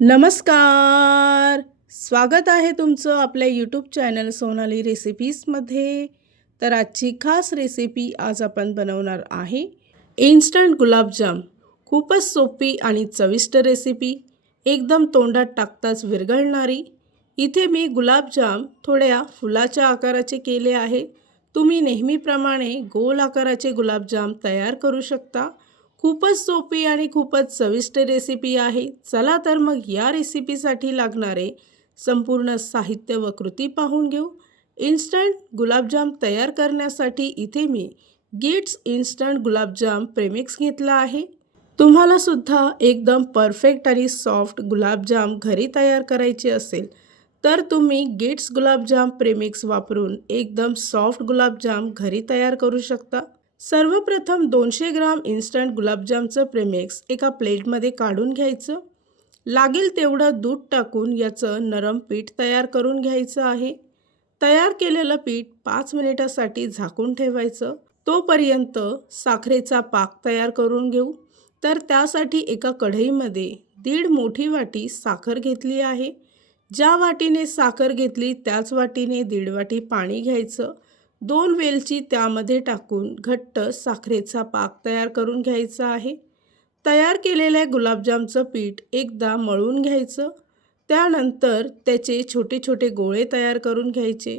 नमस्कार. स्वागत आहे तुमचं आपल्या यूट्यूब चॅनल सोनाली रेसिपीजमध्ये. तर आजची खास रेसिपी आज आपण बनवणार आहे इन्स्टंट गुलाबजाम. खूपच सोपी आणि चविष्ट रेसिपी, एकदम तोंडात टाकताच विरघळणारी. इथे मी गुलाबजाम थोड्या फुलाच्या आकाराचे केले आहे. तुम्ही नेहमीप्रमाणे गोल आकाराचे गुलाबजाम तयार करू शकता. खूपच सोपी आणि खूपच चविष्ट रेसिपी आहे. चला तर मग या रेसिपीसाठी लागणारे संपूर्ण साहित्य व कृती पाहून घेऊ. इन्स्टंट गुलाबजाम तयार करण्यासाठी इथे मी गिट्स इन्स्टंट गुलाबजाम प्रेमिक्स घेतला आहे. तुम्हाला सुद्धा एकदम परफेक्ट आणि सॉफ्ट गुलाबजाम घरी तयार करायचे असेल तर तुम्ही गिट्स गुलाबजाम प्रेमिक्स वापरून एकदम सॉफ्ट गुलाबजाम घरी तयार करू शकता. सर्वप्रथम 200 ग्राम इन्स्टंट गुलाबजामचं प्रेमिक्स एका प्लेटमध्ये काढून घ्यायचं. लागेल तेवढं दूध टाकून याचं नरम पीठ तयार करून घ्यायचं आहे. तयार केलेलं पीठ 5 मिनिटासाठी झाकून ठेवायचं. तोपर्यंत साखरेचा पाक तयार करून घेऊ. तर त्यासाठी एका कढईमध्ये 1.5 मोठी वाटी साखर घेतली आहे. ज्या वाटीने साखर घेतली त्याच वाटीने 1.5 वाटी पाणी घ्यायचं. 2 वेलची त्यामध्ये टाकून घट्ट साखरेचा पाक तयार करून घ्यायचा आहे. तयार केलेल्या गुलाबजामचं पीठ एकदा मळून घ्यायचं. त्यानंतर त्याचे छोटे छोटे गोळे तयार करून घ्यायचे.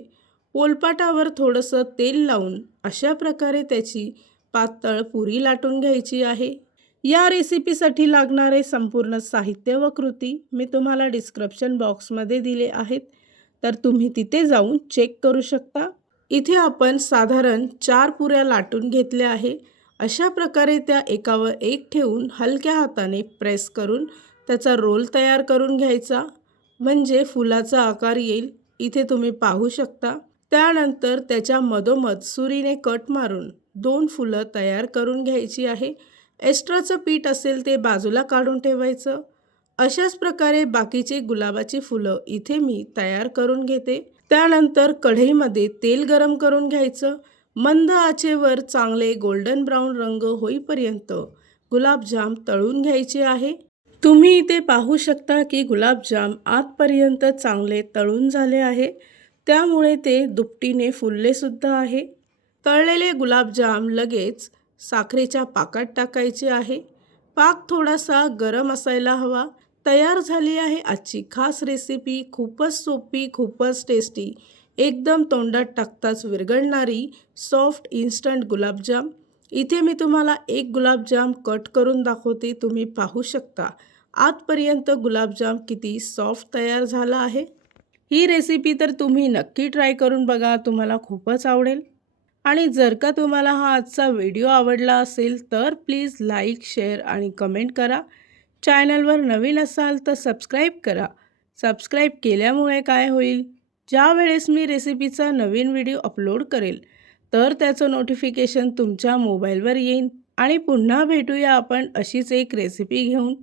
पोलपाटावर थोडंसं तेल लावून अशा प्रकारे त्याची पातळ पुरी लाटून घ्यायची आहे. या रेसिपीसाठी लागणारे संपूर्ण साहित्य व कृती मी तुम्हाला डिस्क्रिप्शन बॉक्समध्ये दिले आहेत, तर तुम्ही तिथे जाऊन चेक करू शकता. इथे आपण साधारण 4 पुऱ्या लाटून घेतल्या आहे. अशा प्रकारे त्या एकावर एक ठेवून हलक्या हाताने प्रेस करून त्याचा रोल तयार करून घ्यायचा, म्हणजे फुलाचा आकार येईल. इथे तुम्ही पाहू शकता. त्यानंतर त्याच्या मधोमध सुरीने कट मारून 2 फुलं तयार करून घ्यायची आहे. एक्स्ट्राचं पीठ असेल ते बाजूला काढून ठेवायचं. अशाच प्रकारे बाकीचे गुलाबाची फुलं इथे मी तयार करून घेते. त्यानंतर कढईमध्ये तेल गरम करून घ्यायचं. मंद आचेवर चांगले गोल्डन ब्राऊन रंग होईपर्यंत गुलाबजाम तळून घ्यायचे आहे. तुम्ही इथे पाहू शकता की गुलाबजाम आतपर्यंत चांगले तळून झाले आहे, त्यामुळे ते दुपटीने फुलले सुद्धा आहे. तळलेले गुलाबजाम लगेच साखरेच्या पाकात टाकायचे आहे. पाक थोडासा गरम असायला हवा. तयार झाली आहे आजची खास रेसिपी. खूपच सोपी, खूपच टेस्टी, एकदम तोंडात टाकताच विरघळणारी सॉफ्ट इन्स्टंट गुलाबजाम. इथे मी तुम्हाला एक गुलाबजाम कट करून दाखवते. तुम्ही पाहू शकता आतपर्यंत गुलाबजाम किती सॉफ्ट तयार झाला आहे. ही रेसिपी तर तुम्ही नक्की ट्राय करून बघा, तुम्हाला खूपच आवडेल. आणि जर का तुम्हाला हा आजचा व्हिडिओ आवडला असेल तर प्लीज लाईक, शेअर आणि कमेंट करा. चॅनलवर नवीन असाल तर सबस्क्राईब करा. सबस्क्राईब केल्यामुळे काय होईल, ज्या वेळेस मी रेसिपीचा नवीन व्हिडिओ अपलोड करेल तर त्याचं नोटिफिकेशन तुमच्या मोबाईलवर येईल. आणि पुन्हा भेटूया आपण अशीच एक रेसिपी घेऊन.